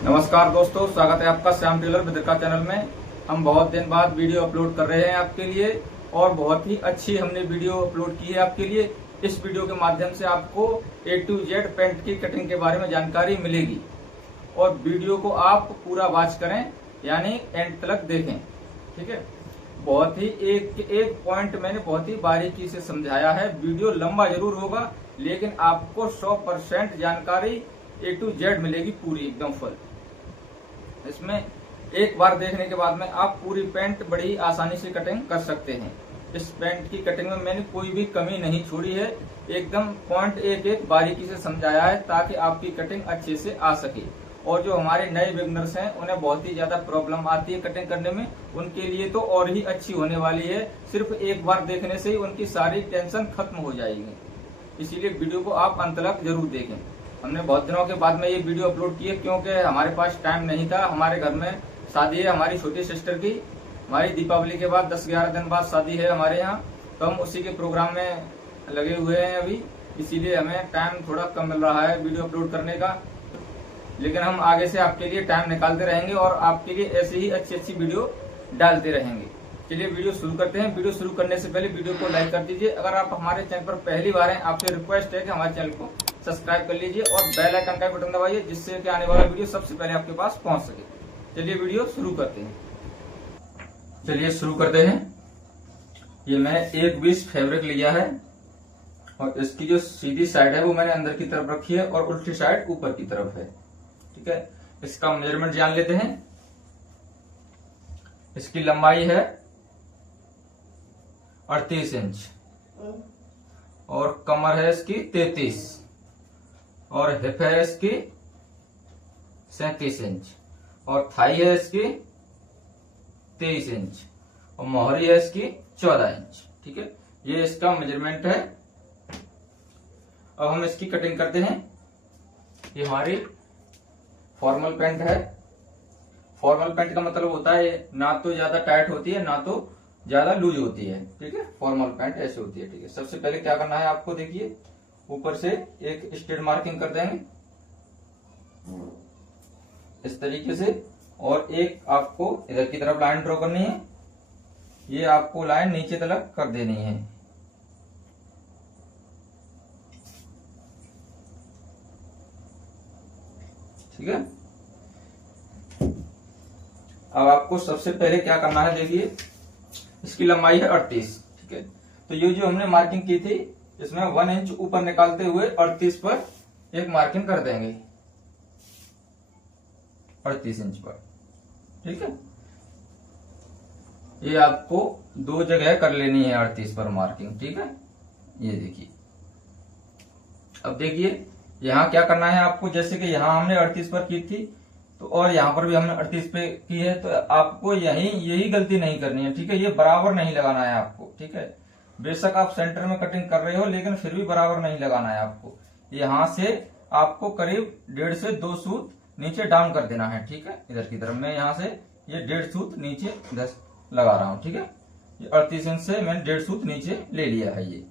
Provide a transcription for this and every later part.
नमस्कार दोस्तों, स्वागत है आपका श्याम टेलर बिदरका चैनल में। हम बहुत दिन बाद वीडियो अपलोड कर रहे हैं आपके लिए और बहुत ही अच्छी हमने वीडियो अपलोड की है आपके लिए। इस वीडियो के माध्यम से आपको A to Z पैंट की कटिंग के बारे में जानकारी मिलेगी और वीडियो को आप पूरा वॉच करें, यानी एंड तक देखें। ठीक है, बहुत ही एक पॉइंट मैंने बहुत ही बारीकी से समझाया है। वीडियो लंबा जरूर होगा लेकिन आपको 100% जानकारी A to Z मिलेगी, पूरी एकदम फुल। इसमें एक बार देखने के बाद में आप पूरी पैंट बड़ी आसानी से कटिंग कर सकते हैं। इस पैंट की कटिंग में मैंने कोई भी कमी नहीं छोड़ी है, एकदम पॉइंट एक बारीकी से समझाया है ताकि आपकी कटिंग अच्छे से आ सके। और जो हमारे नए बिगनर्स हैं उन्हें बहुत ही ज्यादा प्रॉब्लम आती है कटिंग करने में, उनके लिए तो और ही अच्छी होने वाली है। सिर्फ एक बार देखने से ही उनकी सारी टेंशन खत्म हो जाएगी। इसीलिए वीडियो को आप अंत तक जरूर देखें। हमने बहुत दिनों के बाद में ये वीडियो अपलोड की है क्योंकि हमारे पास टाइम नहीं था। हमारे घर में शादी है हमारी छोटी सिस्टर की, हमारी दीपावली के बाद 10-11 दिन बाद शादी है हमारे यहाँ, तो हम उसी के प्रोग्राम में लगे हुए हैं अभी। इसीलिए हमें टाइम थोड़ा कम मिल रहा है वीडियो अपलोड करने का, लेकिन हम आगे से आपके लिए टाइम निकालते रहेंगे और आपके लिए ऐसे ही अच्छी वीडियो डालते रहेंगे। चलिए वीडियो शुरू करते हैं। वीडियो शुरू करने से पहले वीडियो को लाइक कर दीजिए। अगर आप हमारे चैनल पर पहली बार हैं, आपसे रिक्वेस्ट है कि हमारे चैनल को सब्सक्राइब कर लीजिए और बेल आइकन का बटन दबाइए, जिससे कि आने वाला वीडियो सबसे पहले आपके पास पहुंच सके। चलिए वीडियो शुरू करते हैं। चलिए शुरू करते हैं। ये मैंने 1/20 फैब्रिक लिया है और इसकी जो सीधी साइड है वो मैंने अंदर की तरफ रखी है और उल्टी साइड ऊपर की तरफ है। ठीक है, इसका मेजरमेंट जान लेते हैं। इसकी लंबाई है 38 इंच और कमर है इसकी 33 और हिप है इसकी 37 इंच और थाई है इसकी 23 इंच और मोहरी है इसकी 14 इंच। ठीक है, ये इसका मेजरमेंट है। अब हम इसकी कटिंग करते हैं। ये हमारी फॉर्मल पैंट है। फॉर्मल पैंट का मतलब होता है ना तो ज्यादा टाइट होती है ना तो ज्यादा लूज होती है। ठीक है, फॉर्मल पैंट ऐसे होती है। ठीक है, सबसे पहले क्या करना है आपको, देखिए ऊपर से एक स्ट्रेट मार्किंग कर देंगे इस तरीके से और एक आपको इधर की तरफ लाइन ड्रॉ करनी है। ये आपको लाइन नीचे तक कर देनी है। ठीक है, अब आपको सबसे पहले क्या करना है, देखिए इसकी लंबाई है 38। ठीक है, तो ये जो हमने मार्किंग की थी इसमें 1 इंच ऊपर निकालते हुए 38 पर एक मार्किंग कर देंगे, 38 इंच पर। ठीक है, ये आपको 2 जगह कर लेनी है 38 पर मार्किंग। ठीक है, ये देखिए। अब देखिए यहाँ क्या करना है आपको, जैसे कि यहाँ हमने 38 पर की थी तो और यहाँ पर भी हमने 38 पे की है, तो आपको यही गलती नहीं करनी है। ठीक है, ये बराबर नहीं लगाना है आपको। ठीक है, बेशक आप सेंटर में कटिंग कर रहे हो लेकिन फिर भी बराबर नहीं लगाना है आपको। यहाँ से आपको करीब 1.5 से 2 सूत नीचे डाउन कर देना है। ठीक है, इधर की तरफ मैं यहाँ से ये 1.5 सूत नीचे इधर लगा रहा हूँ। ठीक है, ये 38 इंच से मैंने 1.5 सूत नीचे ले लिया है ये।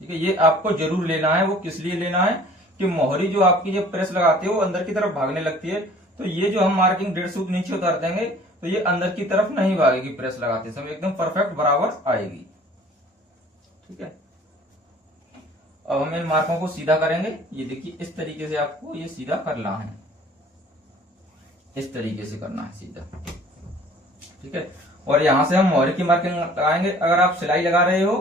ठीक है, ये आपको जरूर लेना है। वो किस लिए लेना है कि मोहरी जो आपकी जब प्रेस लगाती है वो अंदर की तरफ भागने लगती है, तो ये जो हम मार्किंग 1.5 सूत नीचे उतार देंगे तो ये अंदर की तरफ नहीं भागेगी, प्रेस लगाते समय एकदम परफेक्ट बराबर आएगी। ठीक है, अब हम इन मार्कों को सीधा करेंगे। ये देखिए इस तरीके से आपको ये सीधा करना है, इस तरीके से करना है सीधा। ठीक है, और यहां से हम मोहरी की मार्किंग लगाएंगे। अगर आप सिलाई लगा रहे हो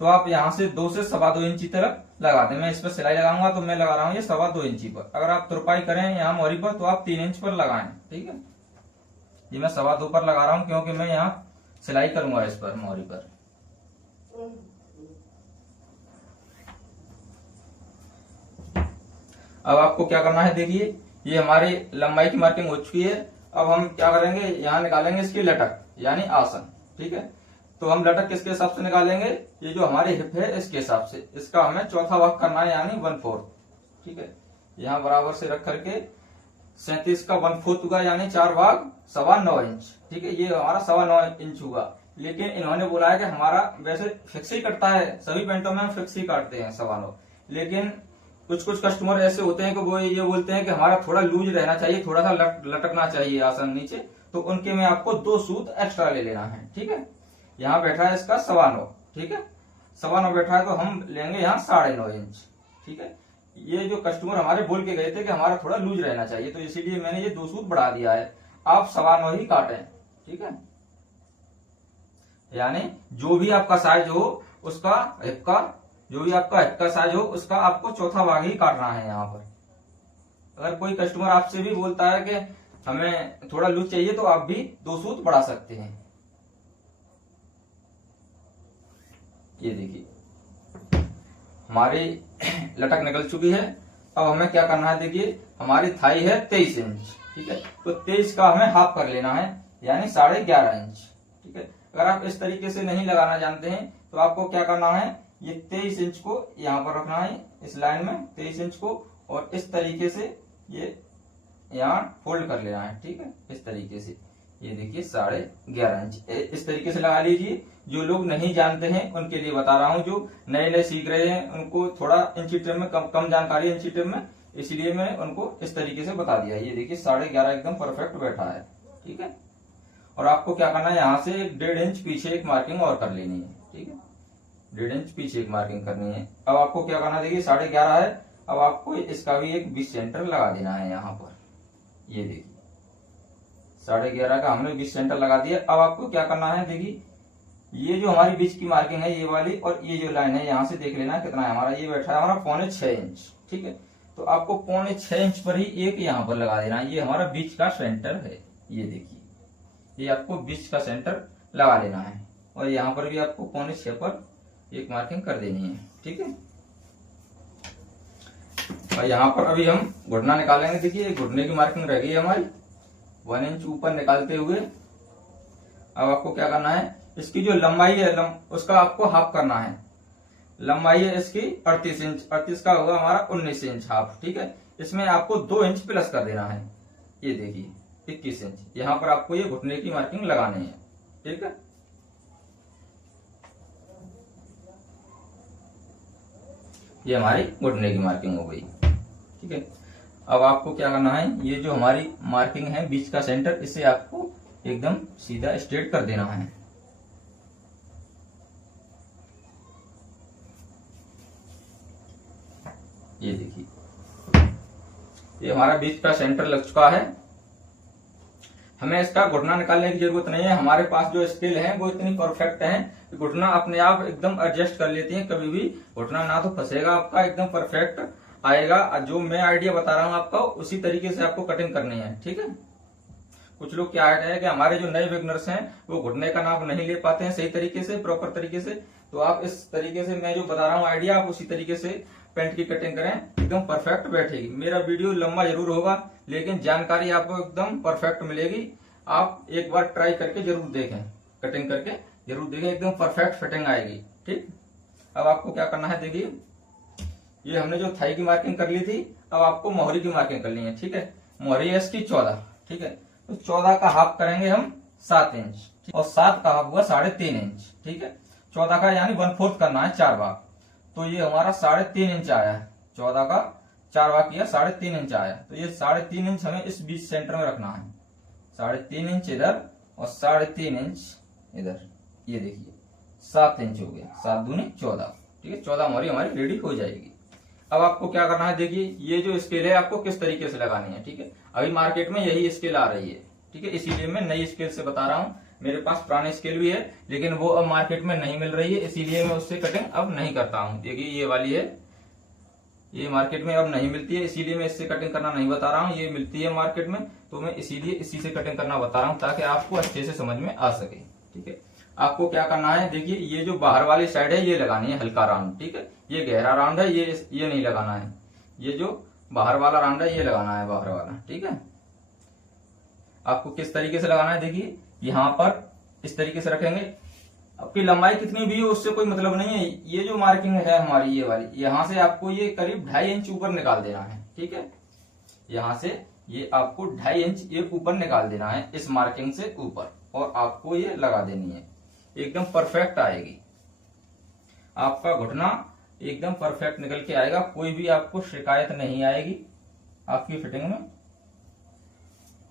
तो आप यहाँ से 2 से 2.25 इंची तक लगा दें। मैं इस पर सिलाई लगाऊंगा तो मैं लगा रहा हूँ ये 2.25 इंची पर। अगर आप तुरपाई करें यहाँ मोहरी पर तो आप 3 इंच पर लगाएं। ठीक है, ये मैं 2.25 पर लगा रहा हूँ क्योंकि मैं यहाँ सिलाई करूंगा इस पर मोहरी पर। अब आपको क्या करना है, देखिए ये हमारी लंबाई की मार्किंग हो चुकी है। अब हम क्या करेंगे, यहाँ निकालेंगे इसकी लटक यानी आसन। ठीक है, तो हम लटक किसके हिसाब से निकालेंगे, ये जो हमारी हिप है इसके हिसाब से। इसका हमें चौथा भाग करना है यानी 1/4। ठीक है, यहाँ बराबर से रख करके 37 का 1/4 होगा यानी 4 भाग 9.25 इंच। ठीक है, ये हमारा 9.25 इंच होगा। लेकिन इन्होंने बोला है कि हमारा वैसे फिक्स ही कटता है, सभी पेंटों में हम फिक्स ही काटते हैं 9.25, लेकिन कुछ कुछ कस्टमर ऐसे होते हैं कि वो ये बोलते हैं कि हमारा थोड़ा लूज रहना चाहिए, थोड़ा सा लटकना चाहिए आसन नीचे, तो उनके में आपको 2 सूत एक्स्ट्रा ले लेना है। ठीक है, यहाँ बैठा है इसका 9.25, ठीक है, 9.25 बैठा है तो हम लेंगे यहाँ 9.5 इंच। ठीक है, ये जो कस्टमर हमारे बोल के गए थे कि हमारा थोड़ा लूज रहना चाहिए, तो इसीलिए मैंने ये 2 सूत बढ़ा दिया है। आप 9.25 ही काटें। ठीक है, यानी जो भी आपका साइज हो उसका हिप का, जो भी आपका हिप का साइज हो उसका आपको चौथा भाग ही काटना है यहाँ पर। अगर कोई कस्टमर आपसे भी बोलता है कि हमें थोड़ा लूज चाहिए तो आप भी 2 सूत बढ़ा सकते हैं। ये देखिए हमारी लटक निकल चुकी है। अब हमें क्या करना है, देखिए हमारी थाई है 23 इंच। ठीक है, तो 23 का हमें हाफ कर लेना है, यानी 11.5 इंच। ठीक है, अगर आप इस तरीके से नहीं लगाना जानते हैं तो आपको क्या करना है, ये 23 इंच को यहाँ पर रखना है, इस लाइन में 23 इंच को, और इस तरीके से ये यहाँ फोल्ड कर लेना है। ठीक है, इस तरीके से ये देखिए 11.5 इंच इस तरीके से लगा लीजिए। जो लोग नहीं जानते हैं उनके लिए बता रहा हूँ, जो नए नए सीख रहे हैं उनको थोड़ा इंची टेप में कम जानकारी है इंची टेप में, इसलिए मैं उनको इस तरीके से बता दिया। ये देखिए 11.5 एकदम परफेक्ट बैठा है। ठीक है, और आपको क्या करना है, यहाँ से 1.5 इंच पीछे एक मार्किंग और कर लेनी है। ठीक है, 1.5 इंच पीछे एक मार्किंग करनी है। अब आपको क्या करना है, देखिए 11.5 है, अब आपको इसका भी एक 20 सेंटर लगा देना है यहाँ पर। ये देखिए 11.5 का हमने 20 सेंटर लगा दिया। अब आपको क्या करना है, देखिए ये जो हमारी बीच की मार्किंग है ये वाली, और ये जो लाइन है यहाँ से देख लेना कितना है हमारा, ये बैठा है हमारा 6.25 इंच। ठीक है, तो आपको 6.25 इंच पर ही एक यहाँ पर लगा देना है, ये हमारा बीच का सेंटर है। ये देखिए ये आपको बीच का सेंटर लगा लेना है, और यहाँ पर भी आपको 6.25 पर एक मार्किंग कर देनी है। ठीक है, और यहाँ पर अभी हम घुटना निकालेंगे। देखिए घुटने की मार्किंग रह गई हमारी 1 इंच ऊपर निकालते हुए। अब आपको क्या करना है, इसकी जो लंबाई है उसका आपको हाफ करना है। लंबाई है इसकी 38 इंच, 38 का होगा हमारा 19 इंच हाफ। ठीक है, इसमें आपको 2 इंच प्लस कर देना है। ये देखिए 21 इंच, यहाँ पर आपको ये घुटने की मार्किंग लगानी है। ठीक है, ये हमारी घुटने की मार्किंग हो गई। ठीक है, अब आपको क्या करना है, ये जो हमारी मार्किंग है बीच का सेंटर, इसे आपको एकदम सीधा स्ट्रेट कर देना है। ये देखिए ये हमारा बीच का सेंटर लग चुका है। हमें इसका घुटना निकालने की जरूरत नहीं है, हमारे पास जो स्केल है वो इतनी परफेक्ट है कि घुटना अपने आप एकदम एडजस्ट कर लेती है। कभी भी घुटना ना तो फंसेगा आपका, एकदम परफेक्ट आएगा। जो मैं आइडिया बता रहा हूँ आपका, उसी तरीके से आपको कटिंग करनी है। ठीक है, कुछ लोग क्या है कि हमारे जो नए बिगनर्स हैं वो घुटने का नाप नहीं ले पाते हैं सही तरीके से, प्रॉपर तरीके से। तो आप इस तरीके से मैं जो बता रहा हूँ आइडिया, आप उसी तरीके से पैंट की कटिंग करें, एकदम परफेक्ट बैठेगी। मेरा वीडियो लंबा जरूर होगा लेकिन जानकारी आपको एकदम परफेक्ट मिलेगी। आप एक बार ट्राई करके जरूर देखें, कटिंग करके जरूर देखें, एकदम परफेक्ट फिटिंग आएगी। ठीक, अब आपको क्या करना है, देखिए ये हमने जो थाई की मार्किंग कर ली थी, अब आपको मोहरी की मार्किंग करनी है। ठीक है, मोहरी है इसकी 14। ठीक है, तो 14 का हाफ करेंगे हम 7 इंच, और 7 का हाफ हुआ 3.5 इंच। ठीक है, 14 का यानी 1/4 करना है 4 भाग, तो ये हमारा 3.5 इंच आया है। 14 का 4 भाग किया 3.5 इंच आया, तो ये 3.5 इंच हमें इस बीच सेंटर में रखना है। 3.5 इंच इधर और 3.5 इंच इधर। ये देखिए 7 इंच हो गया, 7 दूनी 14। ठीक है, 14 मोहरी हमारी रेडी हो जाएगी। अब आपको क्या करना है, देखिए ये जो स्केल है आपको किस तरीके से लगानी है। ठीक है, अभी मार्केट में यही स्केल आ रही है। ठीक है, इसीलिए मैं नई स्केल से बता रहा हूँ। मेरे पास पुरानी स्केल भी है लेकिन वो अब मार्केट में नहीं मिल रही है, इसीलिए मैं उससे कटिंग अब नहीं करता हूँ। देखिए ये वाली है, ये मार्केट में अब नहीं मिलती है, इसीलिए मैं इससे कटिंग करना नहीं बता रहा हूँ। ये मिलती है मार्केट में, तो मैं इसीलिए इसी से कटिंग करना बता रहा हूँ ताकि आपको अच्छे से समझ में आ सके। ठीक है, आपको क्या करना है, देखिए ये जो बाहर वाली साइड है ये लगानी है हल्का राउंड। ठीक है, ये गहरा राउंड है, ये नहीं लगाना है। ये जो बाहर वाला राउंड है ये लगाना है, बाहर वाला। ठीक है, आपको किस तरीके से लगाना है, देखिए यहाँ पर इस तरीके से रखेंगे। आपकी लंबाई कितनी भी हो उससे कोई मतलब नहीं है। ये जो मार्किंग है हमारी ये वाली, यहाँ से आपको ये करीब 2.5 इंच ऊपर निकाल देना है। ठीक है, यहाँ से ये आपको 2.5 इंच ये ऊपर निकाल देना है इस मार्किंग से ऊपर, और आपको ये लगा देनी है, एकदम परफेक्ट आएगी। आपका घुटना एकदम परफेक्ट निकल के आएगा, कोई भी आपको शिकायत नहीं आएगी आपकी फिटिंग में।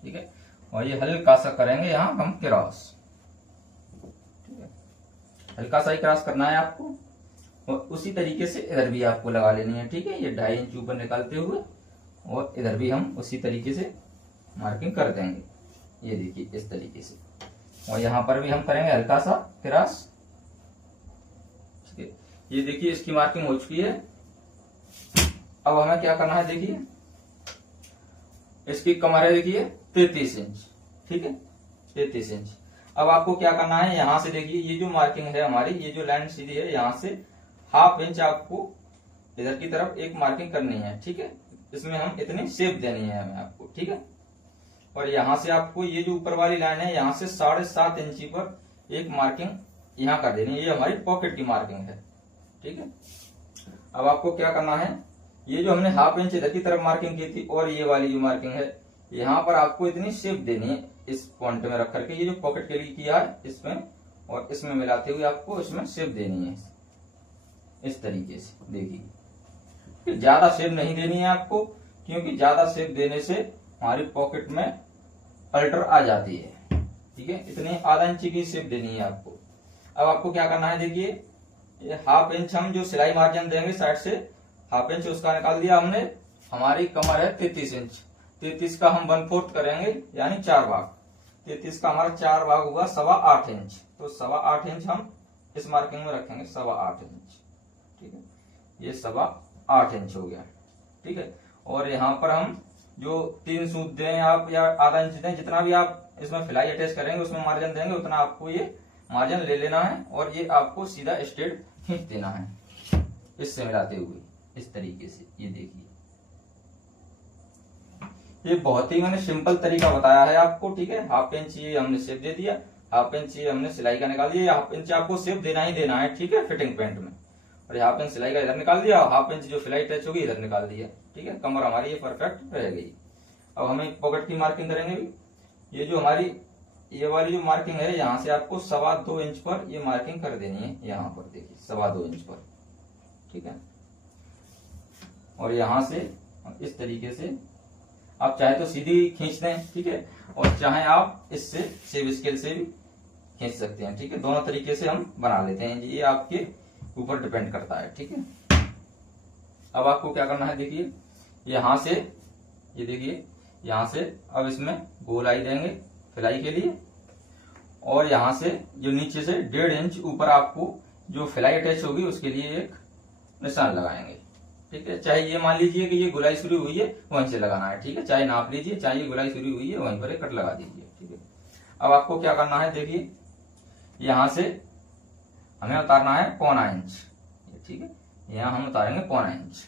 ठीक है, और ये हल्का सा करेंगे यहाँ हम क्रॉस। ठीक है, हल्का सा ही क्रॉस करना है आपको, और उसी तरीके से इधर भी आपको लगा लेनी है। ठीक है, ये 2.5 इंच ऊपर निकालते हुए, और इधर भी हम उसी तरीके से मार्किंग कर देंगे। ये देखिए इस तरीके से, और यहाँ पर भी हम करेंगे हल्का सा क्रॉस। ठीक है, ये देखिए इसकी मार्किंग हो चुकी है। अब हमें क्या करना है, देखिए इसकी कमर है देखिए 33 इंच। ठीक है, 33 इंच। अब आपको क्या करना है, यहां से देखिए ये जो मार्किंग है हमारी, ये जो लाइन सीधी है, यहां से 1/2 इंच आपको इधर की तरफ एक मार्किंग करनी है। ठीक है, इसमें हम इतनी शेप देनी है हमें आपको। ठीक है, और यहां से आपको ये जो ऊपर वाली लाइन है, यहां से 7.5 इंची पर एक मार्किंग यहां कर देनी है। ये हमारी पॉकेट की मार्किंग है। ठीक है, अब आपको क्या करना है, ये जो हमने 1/2 इंच इधर की तरफ मार्किंग की थी, और ये वाली जो मार्किंग है, यहाँ पर आपको इतनी शेप देनी है इस पॉइंट में रख करके। ये जो पॉकेट के लिए किया है, इसमें और इसमें मिलाते हुए आपको इसमें शेप देनी है इस तरीके से। देखिए ज्यादा शेप नहीं देनी है आपको, क्योंकि ज्यादा शेप देने से हमारी पॉकेट में अल्टर आ जाती है। ठीक है, इतनी आधा इंची की शेप देनी है आपको। अब आपको क्या करना है, देखिए ये 1/2 इंच हम जो सिलाई मार्जिन देंगे साइड से 1/2 इंच उसका निकाल दिया हमने। हमारी कमर है 33 इंच, 33 का हम 1/4 करेंगे, यानी 4 भाग। 33 का हमारा 4 भाग हुआ 8.25 इंच। तो 8.25 इंच हम इस मार्किंग में रखेंगे, 8.25 इंच। ठीक है, ये 8.25 इंच हो गया। ठीक है, और यहाँ पर हम जो 3 सूत दें आप या आधा इंच दें, जितना भी आप इसमें फिलाई अटैच करेंगे उसमें मार्जिन देंगे, उतना आपको ये मार्जिन ले लेना है, और ये आपको सीधा स्ट्रेट खींच देना है इससे मिलाते हुए इस तरीके से। ये देखिए, ये बहुत ही मैंने सिंपल तरीका बताया है आपको। ठीक है, 1/2 इंच ये हमने शेप दे दिया, 1/2 इंच ये हमने सिलाई का निकाल दिया। 1/2 इंच आपको शेप देना ही देना है। ठीक है, फिटिंग पैंट में। और 1/2 इंच सिलाई का इधर निकाल दिया, 1/2 इंच जो सिलाई टच होगी इधर निकाल दिया। ठीक है, कमर हमारी ये परफेक्ट रह गई। अब हमें पॉकेट की मार्किंग करेंगे। ये जो हमारी ये वाली जो मार्किंग है, यहाँ से आपको 2.25 इंच पर ये मार्किंग कर देनी है। यहाँ पर देखिए 2.25 इंच पर। ठीक है, और यहाँ से इस तरीके से आप चाहे तो सीधी खींच दें। ठीक है, और चाहे आप इससे सेव स्केल से भी खींच सकते हैं। ठीक है, दोनों तरीके से हम बना लेते हैं, ये आपके ऊपर डिपेंड करता है। ठीक है, अब आपको क्या करना है, देखिए यहां से ये देखिए यहां से अब इसमें गोलाई देंगे फिलाई के लिए, और यहां से जो नीचे से 1.5 इंच ऊपर आपको जो फिलाई अटैच होगी उसके लिए एक निशान लगाएंगे। ठीक है, चाहे ये मान लीजिए कि ये गुलाई शुरू हुई है वहीं से लगाना है। ठीक है, चाहे नाप लीजिए, चाहे ये गुलाई शुरू हुई है वहीं पर एक कट लगा दीजिए। ठीक है, अब आपको क्या करना है, देखिए यहां से हमें उतारना है 1.25 इंच। ठीक है, यहाँ हम उतारेंगे 1.25 इंच।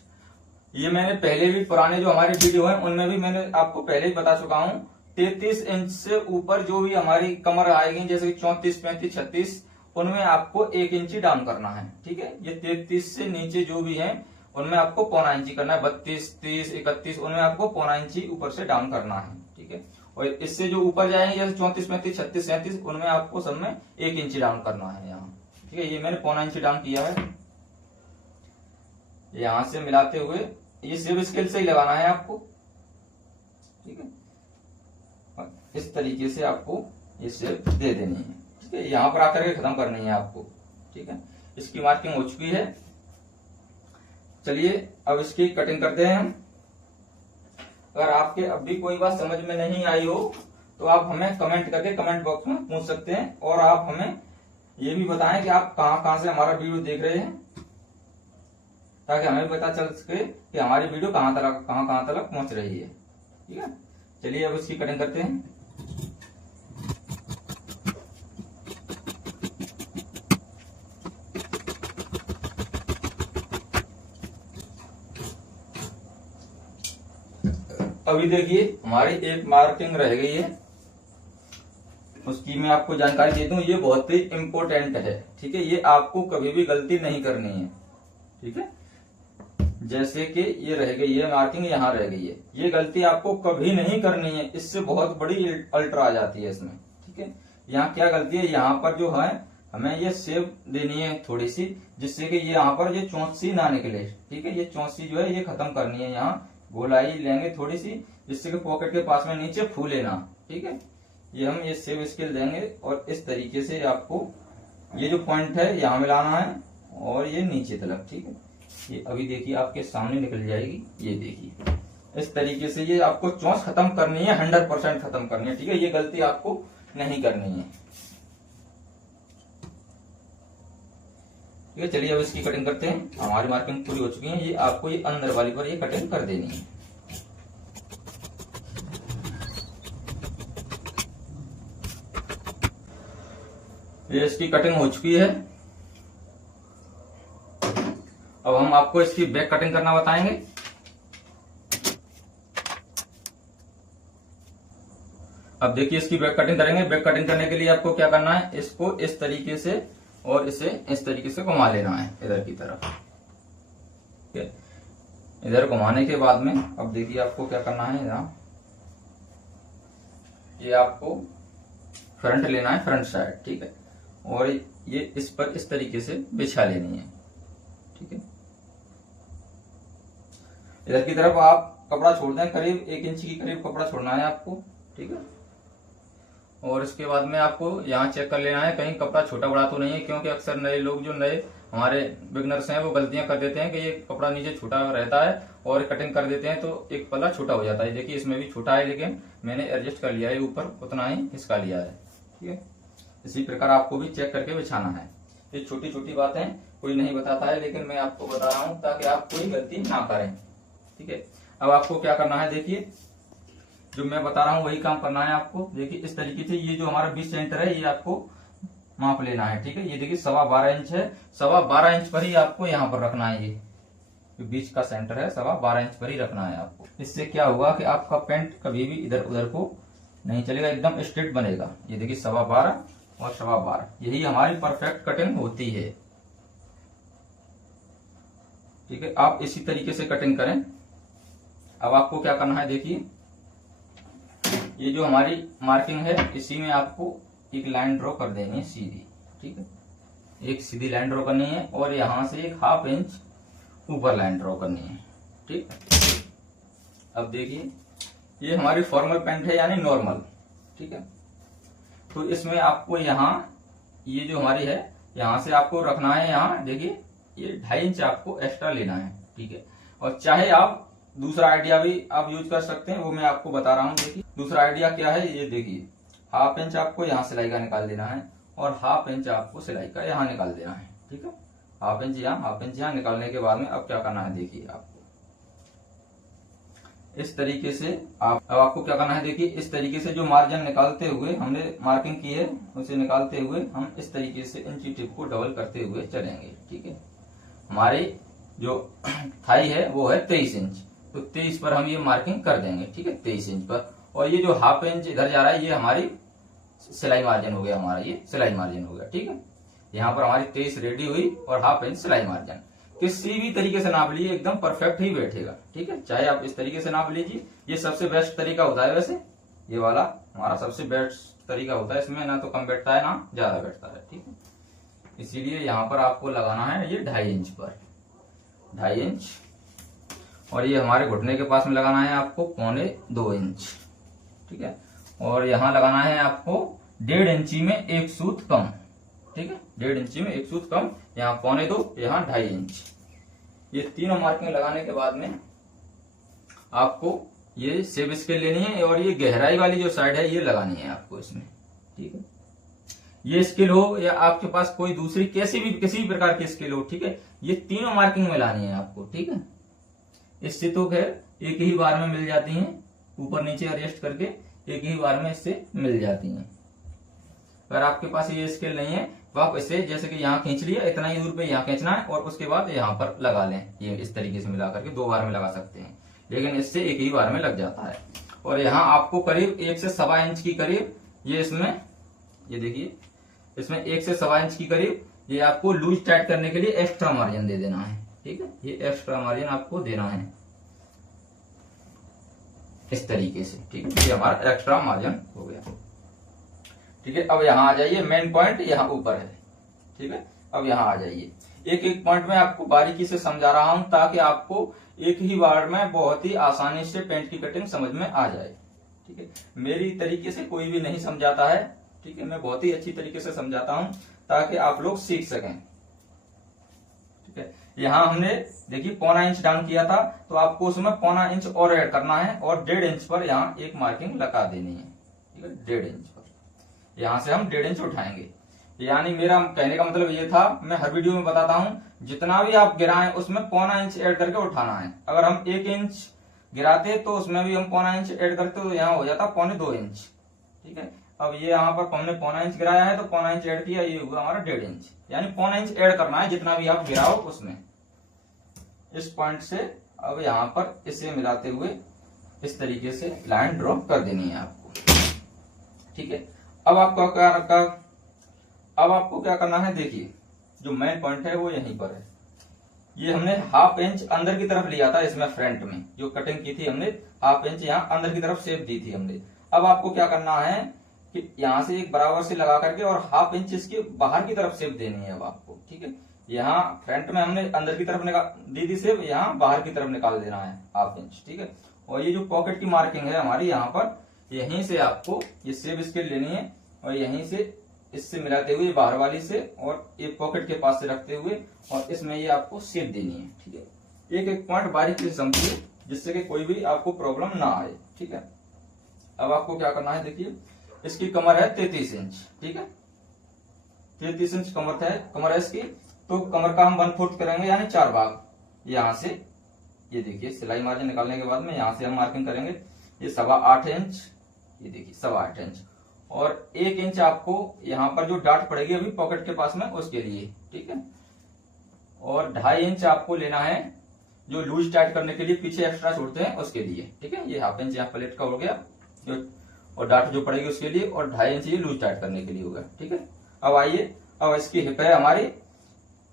ये मैंने पहले भी पुराने जो हमारे वीडियो हैं उनमें भी मैंने आपको पहले ही बता चुका हूँ। 33 इंच से ऊपर जो भी हमारी कमर आएगी, जैसे 34, 35, 36, उनमें आपको 1 इंच डाउन करना है। ठीक है, ये 33 से नीचे जो भी है उनमें आपको 1.25 इंच करना है। 32, 30, 31 उनमें आपको 1.25 इंच ऊपर से डाउन करना है। ठीक है, और इससे जो ऊपर जाएंगे जैसे 34, 35, 36, 37 उनमें आपको सब में 1 इंच डाउन करना है यहाँ। ठीक है, ये मैंने 1.25 इंच डाउन किया है। यहां से मिलाते हुए ये सेव स्केल से ही लगाना है आपको। ठीक है, इस तरीके से आपको ये शेप दे देनी है। ठीक है, यहाँ पर आकर के खत्म करनी है आपको। ठीक है, इसकी मार्किंग हो चुकी है। चलिए अब इसकी कटिंग करते हैं हम। अगर आपके अब भी कोई बात समझ में नहीं आई हो तो आप हमें कमेंट करके कमेंट बॉक्स में पूछ सकते हैं, और आप हमें ये भी बताएं कि आप कहां से हमारा वीडियो देख रहे हैं, ताकि हमें पता चल सके कि हमारी वीडियो कहां तक पहुंच रही है। ठीक है, चलिए अब इसकी कटिंग करते हैं। अभी देखिए हमारी एक मार्किंग रह गई है, उसकी मैं आपको जानकारी दे दूं। ये बहुत ही इम्पोर्टेंट है। ठीक है, ये आपको कभी भी गलती नहीं करनी है। ठीक है, जैसे कि ये रह गई है मार्किंग, यहाँ रह गई है, ये गलती आपको कभी नहीं करनी है। इससे बहुत बड़ी अल्टर आ जाती है इसमें। ठीक है, यहाँ क्या गलती है, यहाँ पर जो है हमें ये सेव देनी है थोड़ी सी, जिससे कि ये यहाँ पर ये चोंच सी ना निकले। ठीक है, ये चोंच सी जो है ये खत्म करनी है। यहाँ गोलाई लेंगे थोड़ी सी, जिससे कि पॉकेट के पास में नीचे फूले ना। ठीक है, ये हम ये सेव स्केल देंगे और इस तरीके से आपको ये जो पॉइंट है यहाँ मिलाना है और ये नीचे तलक। ठीक है, ये अभी देखिए आपके सामने निकल जाएगी। ये देखिए इस तरीके से ये आपको चोंच खत्म करनी है, 100% खत्म करनी है। ठीक है, ये गलती आपको नहीं करनी है। ठीक है, चलिए अब इसकी कटिंग करते हैं। हमारी मार्किंग पूरी हो चुकी है। ये आपको ये अंदर वाली पर ये कटिंग कर देनी है। ये इसकी कटिंग हो चुकी है। अब हम आपको इसकी बैक कटिंग करना बताएंगे। अब देखिए इसकी बैक कटिंग करेंगे। बैक कटिंग करने के लिए आपको क्या करना है, इसको इस तरीके से और इसे इस तरीके से घुमा लेना है इधर की तरफ। ठीक है, इधर घुमाने के बाद में अब देखिए आपको क्या करना है, यहाँ ये आपको फ्रंट लेना है, फ्रंट साइड। ठीक है, और ये इस पर इस तरीके से बिछा लेनी है। ठीक है, इधर की तरफ आप कपड़ा छोड़ दें, करीब 1 इंच की करीब कपड़ा छोड़ना है आपको। ठीक है, और इसके बाद में आपको यहाँ चेक कर लेना है कहीं कपड़ा छोटा बड़ा तो नहीं है, क्योंकि अक्सर नए लोग जो नए हमारे बिगनर्स हैं वो गलतियां कर देते हैं कि ये कपड़ा नीचे छोटा रहता है और कटिंग कर देते हैं तो एक पल्ला छोटा हो जाता है। देखिए इसमें भी छोटा है, लेकिन मैंने एडजस्ट कर लिया है, ऊपर उतना ही हिस्सा लिया है। ठीक है, इसी प्रकार आपको भी चेक करके बिछाना है। ये छोटी छोटी बातें कोई नहीं बताता है, लेकिन मैं आपको बता रहा हूँ ताकि आप कोई गलती ना करें। ठीक है, अब आपको क्या करना है, देखिए जो मैं बता रहा हूँ वही काम करना है आपको। देखिए इस तरीके से ये जो हमारा 20 सेंटर है ये आपको माप लेना है। ठीक है, ये देखिए 12.25 इंच है, 12.25 इंच पर ही आपको यहाँ पर रखना है। ये बीच का सेंटर है, 12.25 इंच पर ही रखना है आपको। इससे क्या होगा कि आपका पेंट कभी भी इधर उधर को नहीं चलेगा, एकदम स्ट्रेट बनेगा। ये देखिए 12.25 और 12.25, यही हमारी परफेक्ट कटिंग होती है। ठीक है, आप इसी तरीके से कटिंग करें। अब आपको क्या करना है, देखिए ये जो हमारी मार्किंग है इसी में आपको एक लाइन ड्रॉ कर देनी है सीधी। ठीक है, एक सीधी लाइन ड्रॉ करनी है और यहां से एक 1/2 इंच ऊपर लाइन ड्रॉ करनी है। ठीक, अब देखिए ये हमारी फॉर्मल पैंट है यानी नॉर्मल। ठीक है, तो इसमें आपको यहाँ ये जो हमारी है यहां से आपको रखना है, यहाँ देखिए ये 2.5 इंच आपको एक्स्ट्रा लेना है। ठीक है, और चाहे आप दूसरा आइडिया भी आप यूज कर सकते हैं, वो मैं आपको बता रहा हूँ। देखिए दूसरा आइडिया क्या है, ये देखिए 1/2 इंच आपको यहाँ सिलाई का निकाल देना है और 1/2 इंच आपको सिलाई का यहाँ निकाल देना है। ठीक है, 1/2 इंच यहाँ 1/2 इंच यहाँ निकालने के बाद में अब क्या करना है, देखिए आपको इस तरीके से अब आपको क्या करना है, देखिए इस तरीके से जो मार्जिन निकालते हुए हमने मार्किंग की है उसे निकालते हुए हम इस तरीके से इंची टिप को डबल करते हुए चलेंगे। ठीक है, हमारी जो थाई है वो है 23 इंच, तो 23 पर हम ये मार्किंग कर देंगे। ठीक है, 23 इंच पर, और ये जो 1/2 इंच इधर जा रहा है ये हमारी सिलाई मार्जिन हो गया, हमारा ये सिलाई मार्जिन हो गया। ठीक है, यहाँ पर हमारी 23 रेडी हुई और 1/2 इंच सिलाई मार्जिन। किसी भी तरीके से नाप लीजिए एकदम परफेक्ट ही बैठेगा। ठीक है, चाहे आप इस तरीके से नाप लीजिए, ये सबसे बेस्ट तरीका होता है। वैसे ये वाला हमारा सबसे बेस्ट तरीका होता है, इसमें ना तो कम बैठता है ना ज्यादा बैठता है। ठीक है, इसीलिए यहाँ पर आपको लगाना है ये 2.5 इंच पर, 2.5 इंच, और ये हमारे घुटने के पास में लगाना है आपको 1.25 इंच। ठीक है, और यहाँ लगाना है आपको 1.5 इंची में 1 सूत कम। ठीक है, 1.5 इंची में 1 सूत कम, यहाँ 1.25, यहाँ 2.5 इंच। ये तीनों मार्किंग लगाने के बाद में आपको ये सेब स्केल लेनी है और ये गहराई वाली जो साइड है ये लगानी है आपको इसमें। ठीक है, ये स्केल हो या आपके पास कोई दूसरी किसी भी प्रकार की स्केल हो, ठीक है, ये तीनों मार्किंग में लानी है आपको। ठीक है, इससे तो खैर एक ही बार में मिल जाती हैं, ऊपर नीचे एडजस्ट करके एक ही बार में इससे मिल जाती हैं। अगर आपके पास ये स्केल नहीं है तो आप इसे जैसे कि यहाँ खींच लिया, इतना ही दूर पे यहाँ खींचना है और उसके बाद यहाँ पर लगा लें। ये इस तरीके से मिला करके 2 बार में लगा सकते हैं, लेकिन इससे एक ही बार में लग जाता है। और यहाँ आपको करीब 1 से 1.25 इंच की करीब ये इसमें, ये देखिए इसमें 1 से 1.25 इंच की करीब ये आपको लूज टाइट करने के लिए एक्स्ट्रा मार्जिन दे देना है। ठीक है, ये एक्स्ट्रा मार्जिन आपको देना है इस तरीके से। ठीक है, ये हमारा एक्स्ट्रा मार्जिन हो गया। ठीक है, अब यहाँ आ जाइए, मेन पॉइंट यहाँ ऊपर है। ठीक है, अब यहाँ आ जाइए। एक एक पॉइंट में आपको बारीकी से समझा रहा हूं ताकि आपको एक ही बार में बहुत ही आसानी से पेंट की कटिंग समझ में आ जाए। ठीक है, मेरी तरीके से कोई भी नहीं समझाता है। ठीक है, मैं बहुत ही अच्छी तरीके से समझाता हूं ताकि आप लोग सीख सकें। ठीक है, यहाँ हमने देखिए 0.25 इंच डाउन किया था, तो आपको उसमें 0.25 इंच और ऐड करना है और 1.5 इंच पर यहाँ एक मार्किंग लगा देनी है। ठीक है, 1.5 इंच पर यहाँ से हम 1.5 इंच उठाएंगे। यानी मेरा कहने का मतलब ये था, मैं हर वीडियो में बताता हूं जितना भी आप गिराएं उसमें 0.25 इंच ऐड करके उठाना है। अगर हम 1 इंच गिराते तो उसमें भी हम 0.25 इंच ऐड करते तो यहाँ हो जाता 0.25 इंच। ठीक है, अब ये यहाँ पर हमने 0.25 इंच गिराया है तो 0.25 इंच ऐड किया, ये हुआ हमारा 1.5 इंच। यानी 0.25 इंच ऐड करना है जितना भी आप गिराओ उसमें। इस पॉइंट से अब यहाँ पर इसे मिलाते हुए इस तरीके से लाइन ड्रॉ कर देनी है आपको। ठीक है, अब आपको क्या करना है, देखिए जो मेन पॉइंट है वो यहीं पर है। ये हमने 1/2 इंच अंदर की तरफ लिया था, इसमें फ्रंट में जो कटिंग की थी हमने 1/2 इंच यहाँ अंदर की तरफ शेप दी थी हमने। अब आपको क्या करना है कि यहाँ से एक बराबर से लगा करके और 1/2 इंच इसके बाहर की तरफ शेप देनी है अब आपको। ठीक है, यहाँ फ्रंट में हमने अंदर की तरफ दी थी शेप, यहाँ बाहर की तरफ निकाल देना है 1/2 इंच। ठीक है, और ये जो पॉकेट की मार्किंग है हमारी यहाँ पर, यहीं से आपको ये शेप इसके लेनी है और यहीं से इससे मिलाते हुए बाहर वाली से और ये पॉकेट के पास से रखते हुए और इसमें ये आपको शेप देनी है। ठीक है, एक एक पॉइंट बारीकी से समझिए जिससे कि कोई भी आपको प्रॉब्लम ना आए। ठीक है, अब आपको क्या करना है, देखिए इसकी कमर है 33 इंच। ठीक है, 33 इंच कमर है इसकी, तो कमर का हम 1 फुट करेंगे यानी 4 भाग। यहाँ से ये देखिए सिलाई मार्जिन निकालने के बाद में यहाँ से हम मार्किंग करेंगे, ये 8.25 इंच, ये देखिए 8.25 इंच और 1 इंच आपको यहाँ पर जो डाट पड़ेगी अभी पॉकेट के पास में उसके लिए। ठीक है, और 2.5 इंच आपको लेना है जो लूज टाइट करने के लिए पीछे एक्स्ट्रा छोड़ते हैं उसके लिए। ठीक है, ये 1/2 इंच यहाँ प्लेट का हो गया और डाट जो पड़ेगी उसके लिए, और 2.5 इंच ये लूज टाइट करने के लिए होगा। ठीक है, अब आइए, अब इसकी हिप है हमारी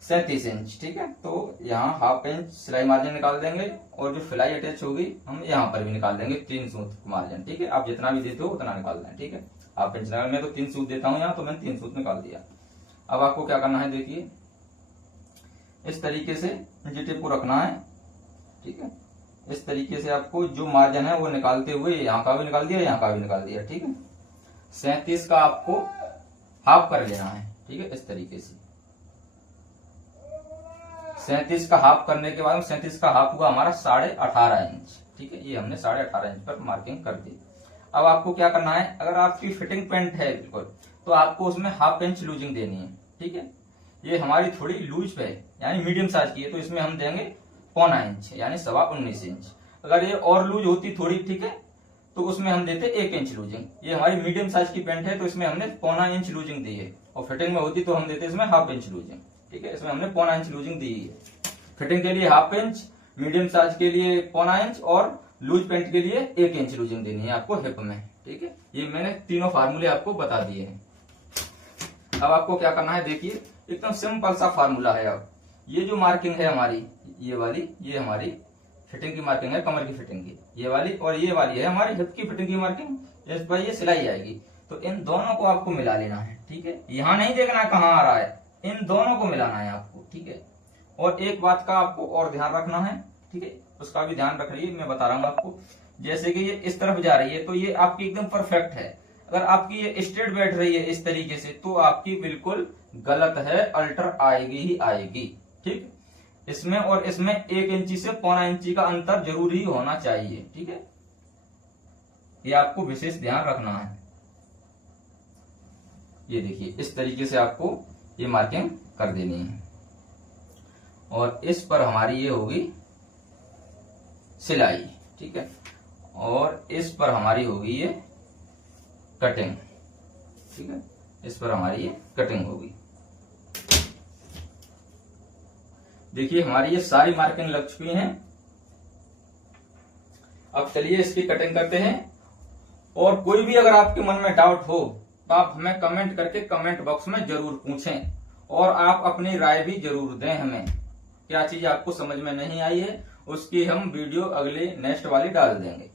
37 इंच। ठीक है, तो यहाँ 1/2 इंच सिलाई मार्जिन निकाल देंगे और जो सिलाई अटैच होगी हम यहाँ पर भी निकाल देंगे 3 सूत मार्जिन। ठीक है, आप जितना भी देते हो उतना निकाल दें। ठीक है, 1/2 इंच निकाल, मैं तो 3 सूत देता हूँ यहाँ, तो मैंने 3 सूत निकाल दिया। अब आपको क्या करना है, देखिए इस तरीके से टेप को रखना है। ठीक है, इस तरीके से आपको जो मार्जिन है वो निकालते हुए यहाँ का भी निकाल दिया, यहाँ का भी निकाल दिया। ठीक है, 37 का आपको हाफ कर लेना है। ठीक है, इस तरीके से 37 का हाफ करने के बाद 37 का हाफ हुआ हमारा 18.5 इंच। ठीक है, ये हमने 18.5 इंच पर मार्किंग कर दी। अब आपको क्या करना है, अगर आपकी फिटिंग पेंट है बिल्कुल तो आपको उसमें 1/2 इंच लूजिंग देनी है। ठीक है, ये हमारी थोड़ी लूज पे है यानी मीडियम साइज की है, तो इसमें हम देंगे 0.25 इंच यानी 19.25 इंच। अगर ये और लूज होती थोड़ी, ठीक है, तो उसमें हम देते 1 इंच लूजिंग। ये हमारी मीडियम साइज की पेंट है तो इसमें हमने 0.25 इंच लूजिंग दी है, और फिटिंग में होती तो हम देते इसमें 1/2 इंच लूजिंग। ठीक है, इसमें हमने 0.25 इंच लूजिंग दी है। फिटिंग के लिए 1/2 इंच, मीडियम साइज के लिए 0.25 इंच और लूज पेंट के लिए 1 इंच लूजिंग देनी है आपको हिप में। ठीक है, ये मैंने तीनों फार्मूले आपको बता दिए हैं। अब आपको क्या करना है, देखिए एकदम सिंपल सा फार्मूला है। अब ये जो मार्किंग है हमारी ये वाली, ये हमारी फिटिंग की मार्किंग है, कमर की फिटिंग की ये वाली, और ये वाली है हमारी हिप की फिटिंग की मार्किंग, इस पर ये सिलाई आएगी। तो इन दोनों को आपको मिला लेना है। ठीक है, यहाँ नहीं देखना है कहाँ आ रहा है, इन दोनों को मिलाना है आपको। ठीक है, और एक बात का आपको और ध्यान रखना है। ठीक है, उसका भी ध्यान रख लीजिए, मैं बता रहा हूँ आपको। जैसे कि ये इस तरफ जा रही है तो ये आपकी एकदम परफेक्ट है। अगर आपकी ये स्ट्रेट बैठ रही है इस तरीके से तो आपकी बिल्कुल गलत है, अल्टर आएगी ही आएगी। ठीक, इसमें और इसमें 1 इंची से 0.25 इंची का अंतर जरूर ही होना चाहिए। ठीक है, ये आपको विशेष ध्यान रखना है। ये देखिए इस तरीके से आपको ये मार्किंग कर देनी है, और इस पर हमारी ये होगी सिलाई। ठीक है, और इस पर हमारी होगी ये कटिंग। ठीक है, इस पर हमारी ये कटिंग होगी। देखिए हमारी ये सारी मार्किंग लग चुकी हैं। अब चलिए इसकी कटिंग करते हैं। और कोई भी अगर आपके मन में डाउट हो तो आप हमें कमेंट करके कमेंट बॉक्स में जरूर पूछें, और आप अपनी राय भी जरूर दें हमें। क्या चीज आपको समझ में नहीं आई है उसकी हम वीडियो अगले नेक्स्ट वाली डाल देंगे।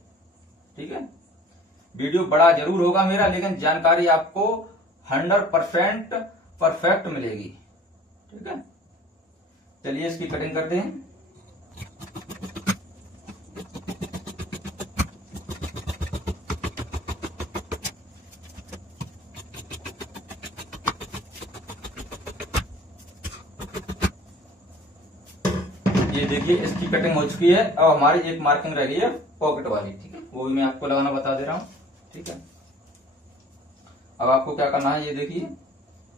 ठीक है, वीडियो बड़ा जरूर होगा मेरा, लेकिन जानकारी आपको 100% परफेक्ट मिलेगी। ठीक है, चलिए इसकी कटिंग करते हैं। ये देखिए इसकी कटिंग हो चुकी है। अब हमारी एक मार्किंग रह गई है पॉकेट वाली, ठीक है, वो भी मैं आपको लगाना बता दे रहा हूँ। ठीक है, अब आपको क्या करना है, ये देखिए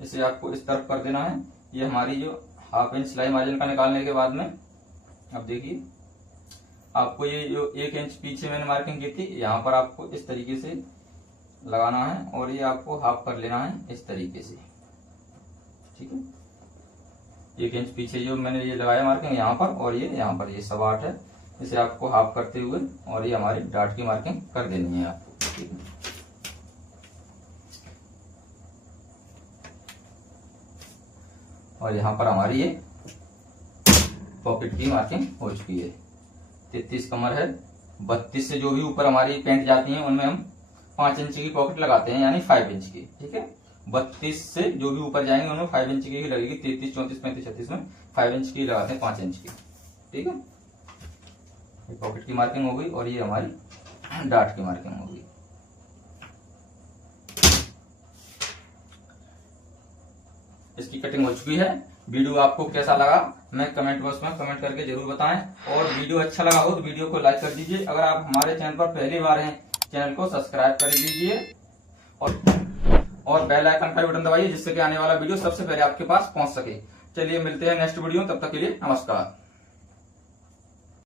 इसे आपको इस तरफ कर देना है। ये हमारी जो हाफ इंच सिलाई मार्जिन का निकालने के बाद में, अब देखिए आपको ये जो 1 इंच पीछे मैंने मार्किंग की थी, यहाँ पर आपको इस तरीके से लगाना है और ये आपको हाफ कर लेना है इस तरीके से। ठीक है, 1 इंच पीछे जो मैंने ये लगाया मार्किंग यहाँ पर, और ये यहाँ पर, ये 8.25 है, इसे आपको हाफ करते हुए और ये हमारी डाट की मार्किंग कर देनी है आपको। ठीक है, और यहाँ पर हमारी ये पॉकेट की मार्किंग हो चुकी है। 33 कमर है, 32 से जो भी ऊपर हमारी पैंट जाती है उनमें हम 5 इंच की पॉकेट लगाते हैं, यानी 5 इंच की। ठीक है, 32 से जो भी ऊपर जाएंगे उनमें 5 इंच की ही लगेगी। 33, 34, 35, 36 में 5 इंच की लगाते हैं, 5 इंच की। ठीक है, ये पॉकेट की मार्किंग हो गई और ये हमारी डाट की मार्किंग हो गई। इसकी कटिंग हो चुकी है। वीडियो आपको कैसा लगा मैं कमेंट बॉक्स में कमेंट करके जरूर बताएं, और वीडियो अच्छा लगा हो तो वीडियो को लाइक कर दीजिए। अगर आप हमारे चैनल पर पहली बार हैं, चैनल को सब्सक्राइब कर दीजिए और बेल आइकन का बटन दबाइए, जिससे कि आने वाला वीडियो सबसे पहले आपके पास पहुंच सके। चलिए मिलते हैं नेक्स्ट वीडियो, तब तक के लिए नमस्कार।